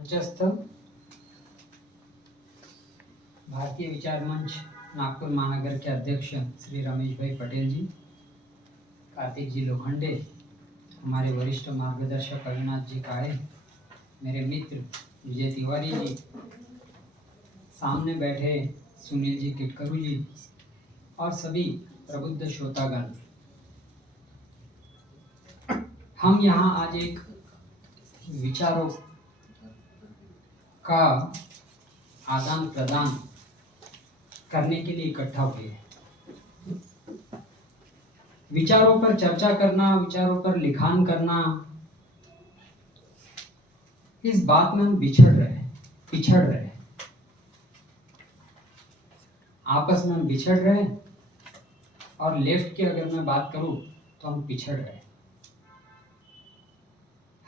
मंचस्थ भारतीय विचार मंच नागपुर महानगर के अध्यक्ष श्री रमेश भाई पटेल जी, कार्तिक जी लोखंडे, हमारे वरिष्ठ मार्गदर्शक अविनाश जी काळे, मेरे मित्र विजय तिवारी जी, सामने बैठे सुनील जी किटकरू जी और सभी प्रबुद्ध श्रोतागण, हम यहाँ आज एक विचारों का आदान प्रदान करने के लिए इकट्ठा हुए हैं। विचारों पर चर्चा करना, विचारों पर लिखान करना, इस बात में हम पिछड़ रहे हैं, आपस में हम बिछड़ रहे हैं। और लेफ्ट की अगर मैं बात करूं तो हम पिछड़ रहे हैं।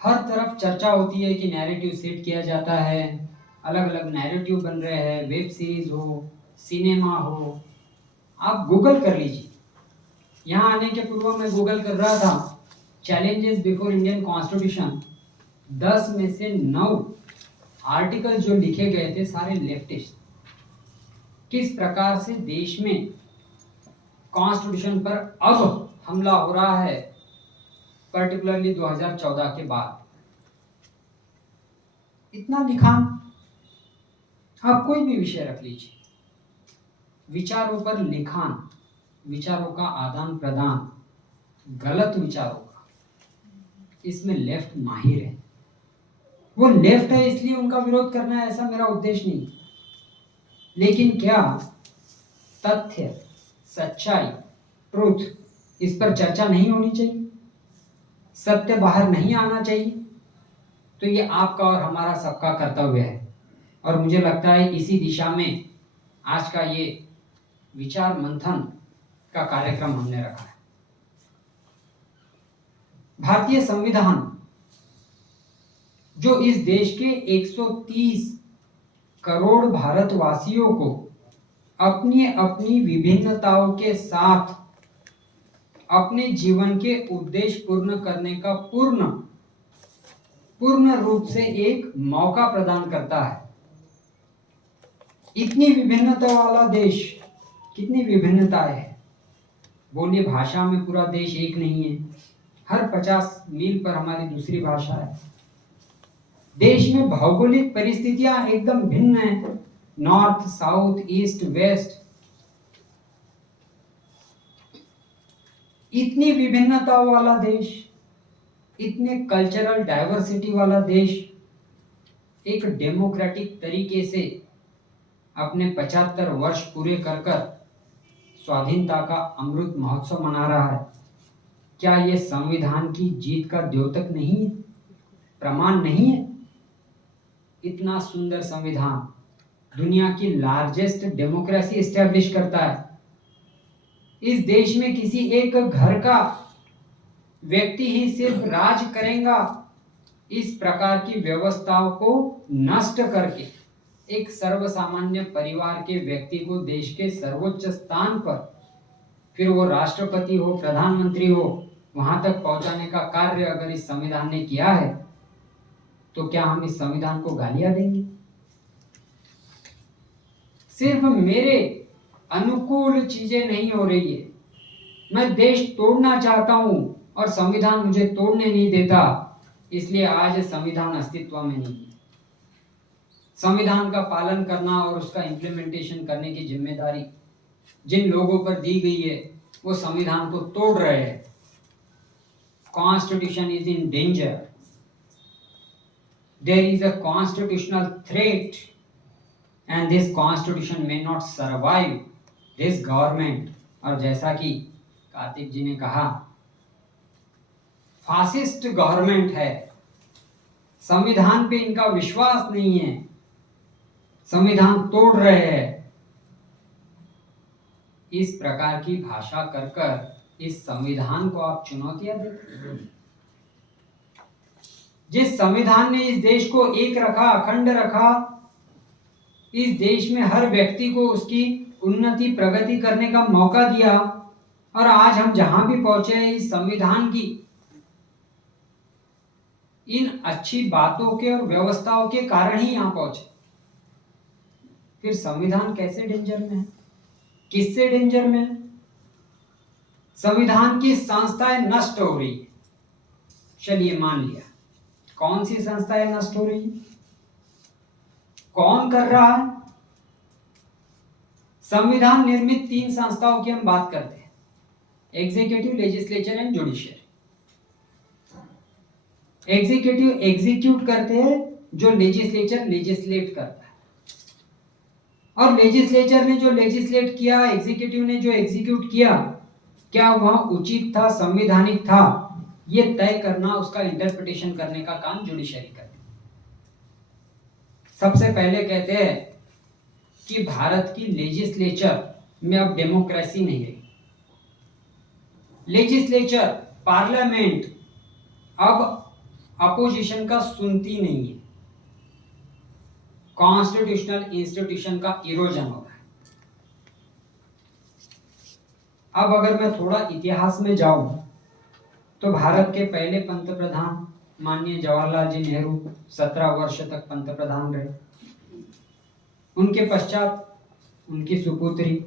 हर तरफ चर्चा होती है कि नैरेटिव सेट किया जाता है, अलग अलग नैरेटिव बन रहे हैं, वेब सीरीज हो, सिनेमा हो, आप गूगल कर लीजिए। यहाँ आने के पूर्व मैं गूगल कर रहा था, चैलेंजेस बिफोर इंडियन कॉन्स्टिट्यूशन, 10 में से 9 आर्टिकल जो लिखे गए थे सारे लेफ्टिस्ट। किस प्रकार से देश में कॉन्स्टिट्यूशन पर अब हमला हो रहा है, पर्टिकुलरली 2014 के बाद। इतना लिखान, आप कोई भी विषय रख लीजिए, विचारों पर लिखान, विचारों का आदान प्रदान, गलत विचारों का, इसमें लेफ्ट माहिर है। वो लेफ्ट है इसलिए उनका विरोध करना है ऐसा मेरा उद्देश्य नहीं, लेकिन क्या तथ्य, सच्चाई, ट्रूथ, इस पर चर्चा नहीं होनी चाहिए, सत्य बाहर नहीं आना चाहिए? तो ये आपका और हमारा सबका कर्तव्य है। और मुझे लगता है इसी दिशा में आज का ये विचार मंथन का कार्यक्रम हमने रखा है। भारतीय संविधान जो इस देश के 130 करोड़ भारतवासियों को अपनी अपनी विभिन्नताओं के साथ अपने जीवन के उद्देश्य पूर्ण करने का पूर्ण रूप से एक मौका प्रदान करता है। इतनी विभिन्नता वाला देश, कितनी विभिन्नताएं है। बोलिए, भाषा में पूरा देश एक नहीं है, हर 50 मील पर हमारी दूसरी भाषा है। देश में भौगोलिक परिस्थितियां एकदम भिन्न है, नॉर्थ, साउथ, ईस्ट, वेस्ट। इतनी विभिन्नता वाला देश, इतने कल्चरल डाइवर्सिटी वाला देश एक डेमोक्रेटिक तरीके से अपने 75 वर्ष पूरे कर स्वाधीनता का अमृत महोत्सव मना रहा है। क्या यह संविधान की जीत का द्योतक नहीं है, प्रमाण नहीं है? इतना सुंदर संविधान दुनिया की लार्जेस्ट डेमोक्रेसी एस्टैब्लिश करता है। इस देश में किसी एक घर का व्यक्ति ही सिर्फ राज करेगा, इस प्रकार की व्यवस्थाओं को नष्ट करके एक सर्वसामान्य परिवार के व्यक्ति को देश के सर्वोच्च स्थान पर, फिर वो राष्ट्रपति हो, प्रधानमंत्री हो, वहां तक पहुंचाने का कार्य अगर इस संविधान ने किया है, तो क्या हम इस संविधान को गालियां देंगे? सिर्फ मेरे अनुकूल चीजें नहीं हो रही है, मैं देश तोड़ना चाहता हूं और संविधान मुझे तोड़ने नहीं देता, इसलिए आज संविधान अस्तित्व में नहीं है। संविधान का पालन करना और उसका इम्प्लीमेंटेशन करने की जिम्मेदारी जिन लोगों पर दी गई है, वो संविधान को तोड़ रहे हैं। Constitution is in danger, there is a constitutional threat and this constitution may not survive this government. और जैसा कि कार्तिक जी ने कहा, फासिस्ट गवर्नमेंट है, संविधान पे इनका विश्वास नहीं है, संविधान तोड़ रहे हैं। इस प्रकार की भाषा कर इस संविधान को आप चुनौतियां देते। जिस संविधान ने इस देश को एक रखा, अखंड रखा, इस देश में हर व्यक्ति को उसकी उन्नति, प्रगति करने का मौका दिया, और आज हम जहां भी पहुंचे इस संविधान की इन अच्छी बातों के और व्यवस्थाओं के कारण ही यहाँ पहुंचे। फिर संविधान कैसे डेंजर में है? किससे डेंजर में है? संविधान की संस्थाएं नष्ट हो रही है। चलिए मान लिया, कौन सी संस्थाएं नष्ट हो रही है? कौन कर रहा है? संविधान निर्मित 3 संस्थाओं की हम बात करते हैं, executive, legislature and judiciary. Executive execute करते हैं, जो लेजिस्लेचर लेजिस्लेट करता है, और लेजिस्लेचर ने जो लेजिस्लेट किया, एग्जीक्यूटिव ने जो एग्जीक्यूट किया, क्या वह उचित था, संवैधानिक था, ये तय करना, उसका इंटरप्रिटेशन करने का काम जुडिशरी करती है। सबसे पहले कहते हैं कि भारत की लेजिस्लेचर में अब डेमोक्रेसी नहीं रही। लेजिस्लेचर, पार्लियामेंट अब अपोजिशन का सुनती नहीं है। कॉन्स्टिट्यूशनल इंस्टीट्यूशन का इरोजन हो रहा है। अब अगर मैं थोड़ा इतिहास में जाऊं तो भारत के पहले पंतप्रधान माननीय जवाहरलाल जी नेहरू 17 वर्ष तक पंतप्रधान रहे। उनके पश्चात उनकी सुपुत्री।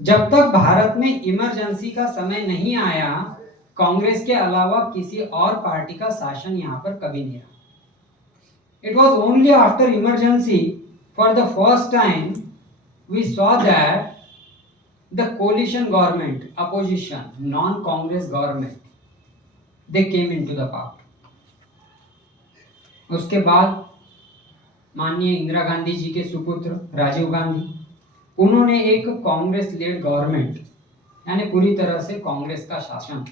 जब तक भारत में इमरजेंसी का समय नहीं आया, कांग्रेस के अलावा किसी और पार्टी का शासन यहाँ पर कभी नहीं रहा। It was only after emergency, for the first time, we saw that the coalition government, opposition, non-Congress government, they came into the power. उसके बाद माननीय इंदिरा गांधी जी के सुपुत्र राजीव गांधी, उन्होंने एक कांग्रेस लेड गवर्नमेंट, यानी पूरी तरह से कांग्रेस का शासन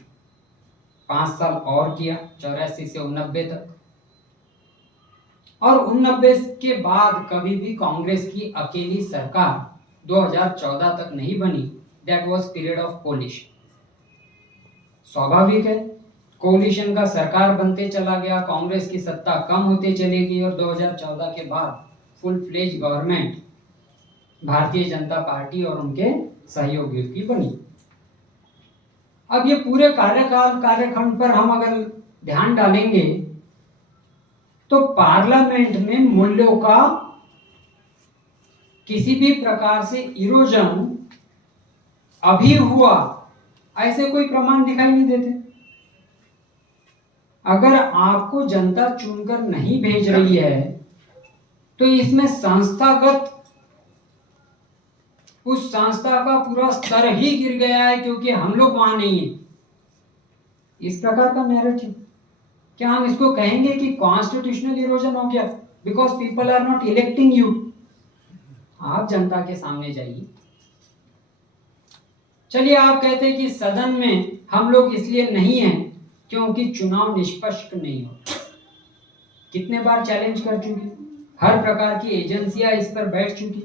5 साल और किया, 84 से 89 तक। और 89 के बाद कभी भी कांग्रेस की अकेली सरकार 2014 तक नहीं बनी। That was period of coalition. स्वाभाविक है, कोलिशन का सरकार बनते चला गया, कांग्रेस की सत्ता कम होते चलेगी, और 2014 के बाद full fledge government Bharatiya Janata party और उनके सहयोगियों की बनी। अब ये पूरे कार्यखंड पर हम अगर ध्यान डालेंगे तो पार्लियामेंट में मूल्यों का किसी भी प्रकार से इरोजन अभी हुआ, ऐसे कोई प्रमाण दिखाई नहीं देते। अगर आपको जनता चुनकर नहीं भेज रही है तो इसमें संस्थागत उस संस्था का पूरा स्तर ही गिर गया है, क्योंकि हम लोग वहां नहीं है। इस प्रकार का नैरेटिव, क्या हम इसको कहेंगे कि कॉन्स्टिट्यूशनल इरोजन हो गया because people are not electing you? आप जनता के सामने जाइए। चलिए, आप कहते हैं कि सदन में हम लोग इसलिए नहीं हैं क्योंकि चुनाव निष्पक्ष नहीं होता। कितने बार चैलेंज कर चुकी, हर प्रकार की एजेंसियां इस पर बैठ चुकी।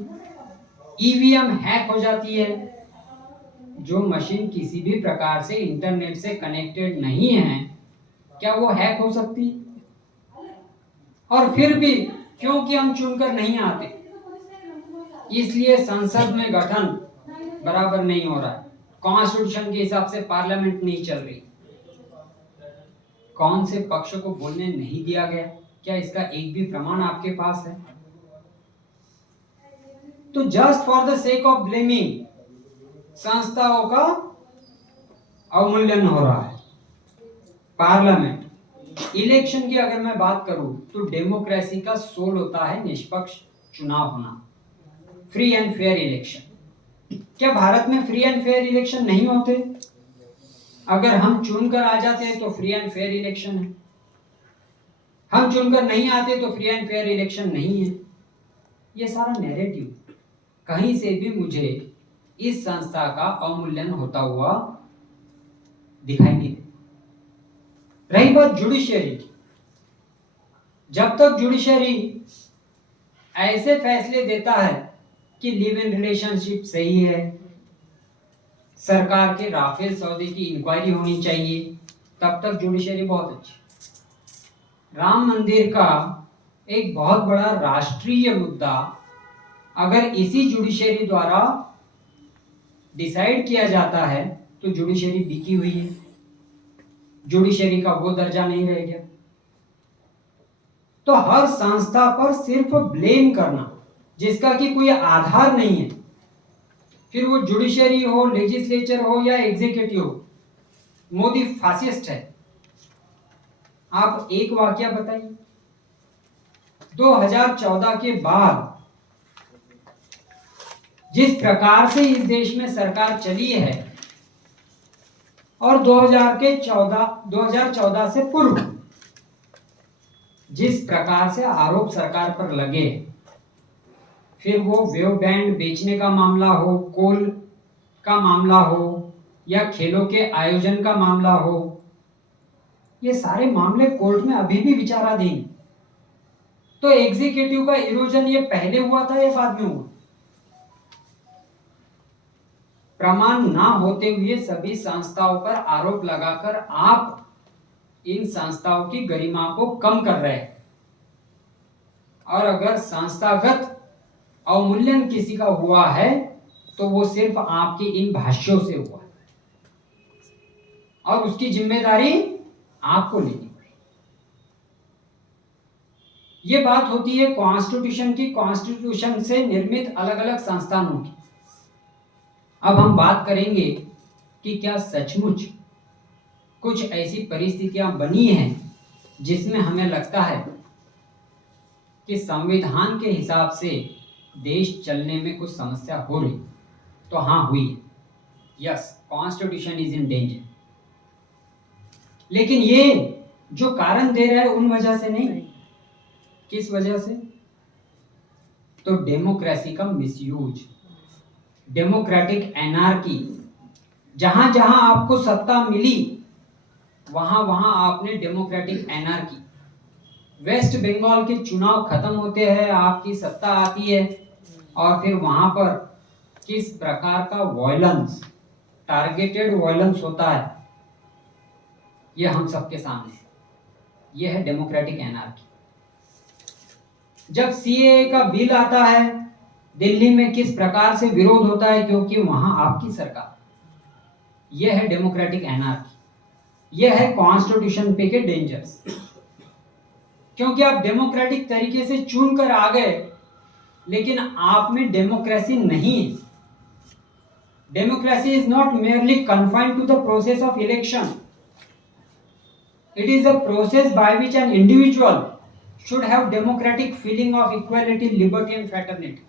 ईवीएम हैक हो जाती है। जो मशीन किसी भी प्रकार से इंटरनेट से कनेक्टेड नहीं है, क्या वो हैक हो सकती? और फिर भी क्योंकि हम चुनकर नहीं आते, इसलिए संसद में गठन बराबर नहीं हो रहा है। कॉन्स्टिट्यूशन के हिसाब से पार्लियामेंट नहीं चल रही। कौन से पक्ष को बोलने नहीं दिया गया, क्या इसका एक भी प्रमाण आपके पास है? तो just for the sake of blaming संस्थाओं का अवमूल्यन हो रहा है। पार्लियामेंट इलेक्शन की अगर मैं बात करूं तो डेमोक्रेसी का सोल होता है निष्पक्ष चुनाव होना, फ्री एंड फेयर इलेक्शन। क्या भारत में फ्री एंड फेयर इलेक्शन नहीं होते? अगर हम चुनकर आ जाते हैं तो फ्री एंड फेयर इलेक्शन है, हम चुनकर नहीं आते तो फ्री एंड फेयर इलेक्शन नहीं है। ये सारा नैरेटिव कहीं से भी मुझे इस संस्था का अवमूल्यन होता हुआ दिखाई नहीं देता। रही बात जुडिशरी की, जब तक जुडिशरी ऐसे फैसले देता है कि लिव इन रिलेशनशिप सही है, सरकार के राफेल सौदे की इंक्वायरी होनी चाहिए, तब तक जुडिशरी बहुत अच्छी। राम मंदिर का एक बहुत बड़ा राष्ट्रीय मुद्दा अगर इसी जुडिशरी द्वारा डिसाइड किया जाता है तो जुडिशरी बिकी हुई है, जुडिशरी का वो दर्जा नहीं रह गया। तो हर संस्था पर सिर्फ ब्लेम करना जिसका कि कोई आधार नहीं है, फिर वो जुडिशरी हो, लेजिस्लेचर हो या एग्जीक्यूटिव हो, मोदी फासिस्ट है। आप एक वाकया बताइए, 2014 के बाद जिस प्रकार से इस देश में सरकार चली है और 2014 से पूर्व जिस प्रकार से आरोप सरकार पर लगे, फिर वो वेव बैंड बेचने का मामला हो, कोल का मामला हो या खेलों के आयोजन का मामला हो, ये सारे मामले कोर्ट में अभी भी विचाराधीन। तो एग्जीक्यूटिव का इरोजन ये पहले हुआ था या बाद में हुआ? प्रमाण ना होते हुए सभी संस्थाओं पर आरोप लगाकर आप इन संस्थाओं की गरिमा को कम कर रहे हैं। और अगर संस्थागत अवमूल्यन किसी का हुआ है तो वो सिर्फ आपके इन भाष्यों से हुआ है और उसकी जिम्मेदारी आपको लेनी पड़ेगी। ये बात होती है कॉन्स्टिट्यूशन की, कॉन्स्टिट्यूशन से निर्मित अलग अलग संस्थानों की। अब हम बात करेंगे कि क्या सचमुच कुछ ऐसी परिस्थितियां बनी हैं जिसमें हमें लगता है कि संविधान के हिसाब से देश चलने में कुछ समस्या हो रही। तो हाँ, हुई है। Yes, constitution is in danger. लेकिन ये जो कारण दे रहा है उन वजह से नहीं। किस वजह से? तो डेमोक्रेसी का मिसयूज, डेमोक्रेटिक एनार्की। जहां जहां आपको सत्ता मिली वहां वहां आपने डेमोक्रेटिक एनार्की। वेस्ट बंगाल के चुनाव खत्म होते हैं, आपकी सत्ता आती है और फिर वहां पर किस प्रकार का वायलेंस, टारगेटेड वायलेंस होता है, यह हम सबके सामने है। यह है डेमोक्रेटिक एनार्की। जब सीएए का बिल आता है, दिल्ली में किस प्रकार से विरोध होता है, क्योंकि वहां आपकी सरकार। यह है डेमोक्रेटिक एनार्की। यह है कॉन्स्टिट्यूशन पे के डेंजर्स। क्योंकि आप डेमोक्रेटिक तरीके से चुन कर आ गए, लेकिन आप में डेमोक्रेसी नहीं है। Democracy is not merely confined to the process of election. It is a process by which an individual should have democratic feeling of equality, liberty and fraternity.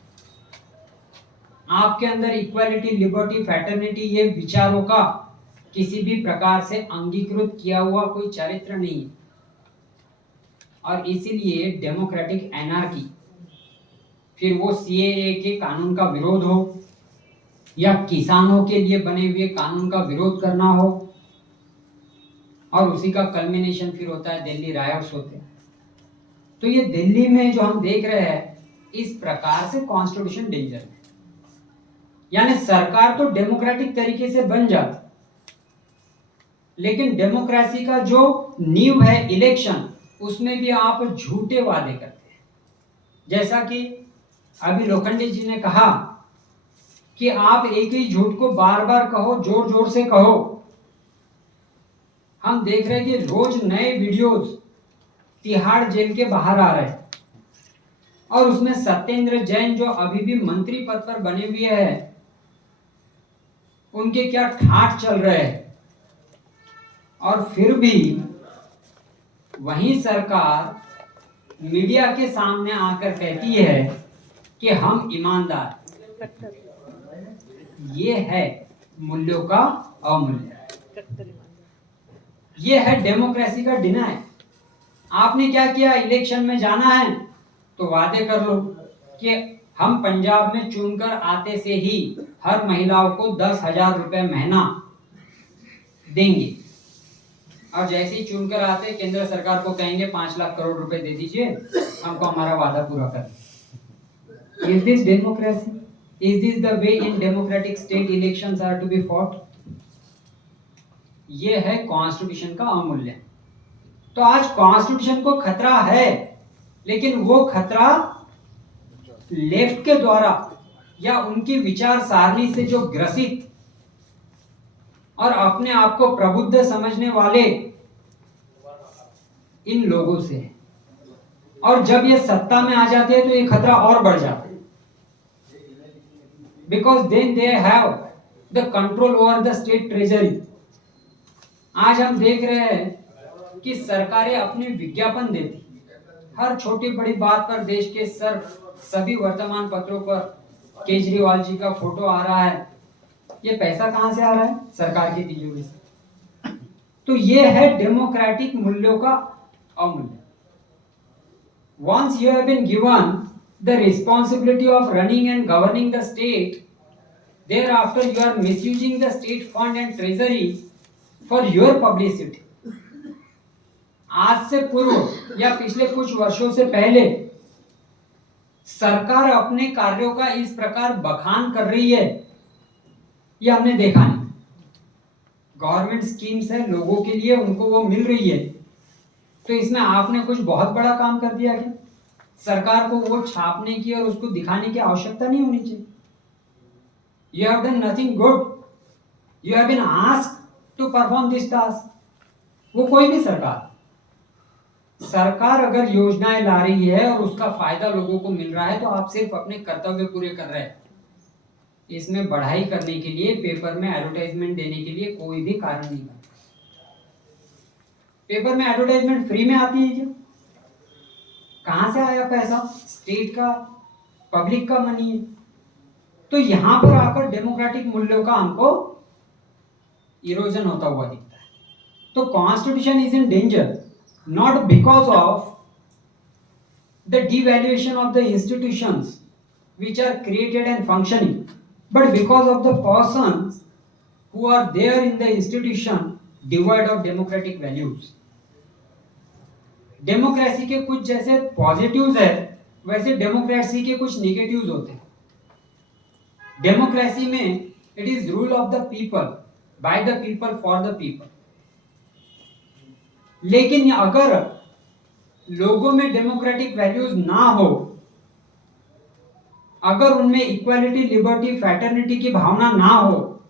आपके अंदर इक्वालिटी, लिबर्टी, फैटर्निटी ये विचारों का किसी भी प्रकार से अंगीकृत किया हुआ कोई चरित्र नहीं है। और इसीलिए डेमोक्रेटिक एनार्की, फिर वो सीएए के कानून का विरोध हो या किसानों के लिए बने हुए कानून का विरोध करना हो, और उसी का कल्मिनेशन फिर होता है दिल्ली रायट्स होते हैं। तो ये दिल्ली में जो हम देख रहे हैं, इस प्रकार से कॉन्स्टिट्यूशन डेंजर है। यानी सरकार तो डेमोक्रेटिक तरीके से बन जाती, लेकिन डेमोक्रेसी का जो नींव है इलेक्शन, उसमें भी आप झूठे वादे करते हैं। जैसा कि अभी लोखंडे जी ने कहा कि आप एक ही झूठ को बार बार कहो, जोर जोर से कहो। हम देख रहे हैं कि रोज नए वीडियोस तिहाड़ जेल के बाहर आ रहे हैं, और उसमें सत्येंद्र जैन जो अभी भी मंत्री पद पर बने हुए हैं, उनके क्या ठाठ चल रहे हैं। और फिर भी वही सरकार मीडिया के सामने आकर कहती है कि हम ईमानदार। ये है मूल्यों का अवमूल्यन। ये है डेमोक्रेसी का डिनाय। आपने क्या किया? इलेक्शन में जाना है तो वादे कर लो कि हम पंजाब में चुनकर आते से ही हर महिलाओं को 10,000 रुपए महीना देंगे, और जैसे ही चुनकर आते केंद्र सरकार को कहेंगे 5 लाख करोड़ रुपए दे दीजिए, हमको हमारा वादा पूरा कर। Is this democracy? Is this the way in democratic state elections are to be fought? ये है कॉन्स्टिट्यूशन का अवमूल्यन। तो आज कॉन्स्टिट्यूशन को खतरा है, लेकिन वो खतरा लेफ्ट के द्वारा या उनकी विचार सारणी से जो ग्रसित और अपने आप को प्रबुद्ध समझने वाले इन लोगों से है। और जब ये सत्ता में आ जाते हैं तो ये खतरा और बढ़ जाता है, because then they have the control over the state treasury. आज हम देख रहे हैं कि सरकारें अपने विज्ञापन देती, हर छोटी बड़ी बात पर देश के सभी वर्तमान पत्रों पर केजरीवाल जी का फोटो आ रहा है। ये पैसा कहां से आ रहा है? सरकार की तिजोरी से। तो ये है डेमोक्रेटिक मूल्यों का अमूल्य। Once you have been given the responsibility of running and governing the state, thereafter you are misusing the state fund and treasury for your publicity. आज से पूर्व या पिछले कुछ वर्षों से पहले सरकार अपने कार्यों का इस प्रकार बखान कर रही है, ये हमने देखा नहीं। गवर्नमेंट स्कीम्स है लोगों के लिए, उनको वो मिल रही है, तो इसमें आपने कुछ बहुत बड़ा काम कर दिया क्या? सरकार को वो छापने की और उसको दिखाने की आवश्यकता नहीं होनी चाहिए। You have done nothing good. You have been asked to perform this task. वो कोई भी सरकार अगर योजनाएं ला रही है और उसका फायदा लोगों को मिल रहा है तो आप सिर्फ अपने कर्तव्य पूरे कर रहे हैं। इसमें बढ़ाई करने के लिए, पेपर में एडवर्टाइजमेंट देने के लिए कोई भी कारण नहीं है। पेपर में एडवर्टाइजमेंट फ्री में आती है क्या? कहां से आया पैसा? स्टेट का, पब्लिक का मनी है। तो यहां पर आकर डेमोक्रेटिक मूल्यों का हमको इरोजन होता हुआ दिखता है। तो constitution is in danger not because of the devaluation of the institutions which are created and functioning, but because of the persons who are there in the institution devoid of democratic values. Democracy के कुछ जैसे positives है, वैसे democracy के कुछ negatives होते हैं। Democracy में it is rule of the people, by the people, for the people. लेकिन अगर लोगों में डेमोक्रेटिक वैल्यूज ना हो, अगर उनमें इक्वालिटी, लिबर्टी, फ्रैटर्निटी की भावना ना हो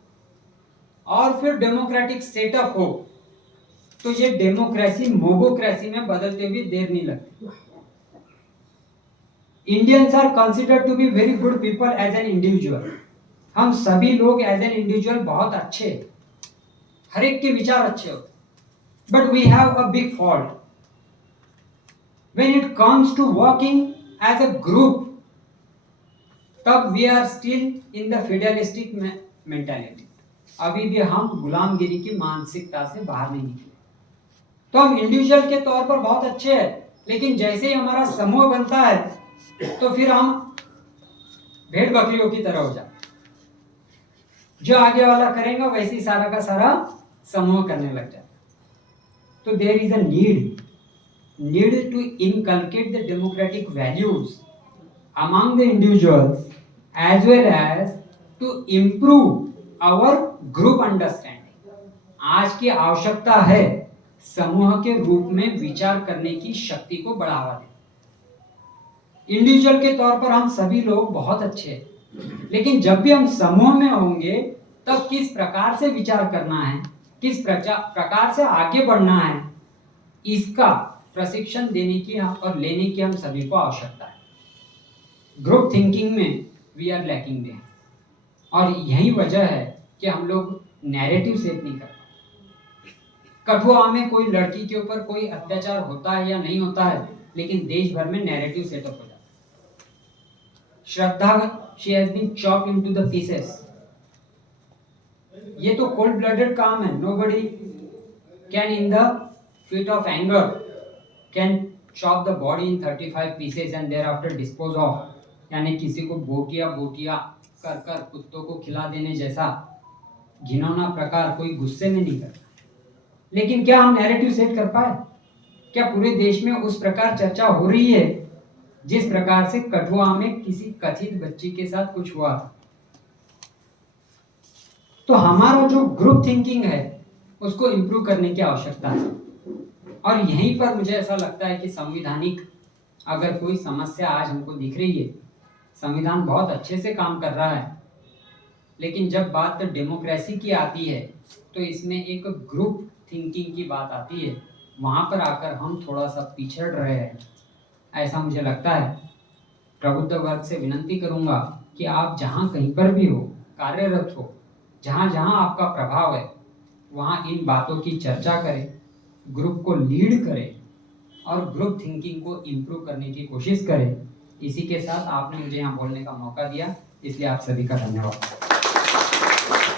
और फिर डेमोक्रेटिक सेटअप हो, तो ये डेमोक्रेसी मोबोक्रेसी में बदलते हुए देर नहीं लगती। Indians are considered to be very good people as an individual. हम सभी लोग एज एन इंडिविजुअल बहुत अच्छे, हर एक के विचार अच्छे होते, but we have a big fault when it comes to working as a group. तब we are still in the fidelistic mentality. अभी भी हम गुलामगिरी की मानसिकता से बाहर नहीं निकले। तो हम इंडिविजुअल के तौर पर बहुत अच्छे हैं, लेकिन जैसे ही हमारा समूह बनता है तो फिर हम भेड़ बकरियों की तरह हो जाते। जो आगे वाला करेगा वैसे ही सारा का सारा समूह करने लग जाता। तो there is a need to inculcate the democratic values among the individuals as well as to improve our group understanding. आज की आवश्यकता है समूह के रूप में विचार करने की शक्ति को बढ़ावा दें। इंडिविजुअल के तौर पर हम सभी लोग बहुत अच्छे हैं, लेकिन जब भी हम समूह में होंगे तब किस प्रकार से विचार करना है, किस प्रकार से आगे बढ़ना है, इसका प्रशिक्षण देने की और लेने की हम सभी को आवश्यकता है। ग्रुप थिंकिंग में वी आर लैकिंग देयर, और यही वजह है कि हम लोग नैरेटिव सेट नहीं कर पाते। कठुआ में कोई लड़की के ऊपर कोई अत्याचार होता है या नहीं होता है, लेकिन देश भर में नैरेटिव सेटअप हो जाता है। Shraddha, she has been chopped into the pieces. ये तो कोल्ड ब्लडेड काम है। Nobody can in the fit of anger can chop the body in 35 pieces and thereafter dispose of, यानी किसी को बोटिया कर कर कुत्तों को खिला देने जैसा घिनौना प्रकार कोई गुस्से में नहीं करता। लेकिन क्या हम नैरेटिव सेट कर पाए? क्या पूरे देश में उस प्रकार चर्चा हो रही है जिस प्रकार से कठुआ में किसी कथित बच्ची के साथ कुछ हुआ? तो हमारा जो ग्रुप थिंकिंग है उसको इंप्रूव करने की आवश्यकता है। और यहीं पर मुझे ऐसा लगता है कि संविधानिक अगर कोई समस्या आज हमको दिख रही है, संविधान बहुत अच्छे से काम कर रहा है, लेकिन जब बात डेमोक्रेसी की आती है तो इसमें एक ग्रुप थिंकिंग की बात आती है। वहाँ पर आकर हम थोड़ा सा पिछड़ रहे हैं। ऐसा मुझे लगता है। प्रबुद्ध वर्ग से विनंती करूंगा कि आप जहां कहीं पर भी हो, कार्यरत हो, जहां जहां आपका प्रभाव है, वहां इन बातों की चर्चा करें, ग्रुप को लीड करें और ग्रुप थिंकिंग को इम्प्रूव करने की कोशिश करें। इसी के साथ आपने मुझे यहाँ बोलने का मौका दिया, इसलिए आप सभी का धन्यवाद।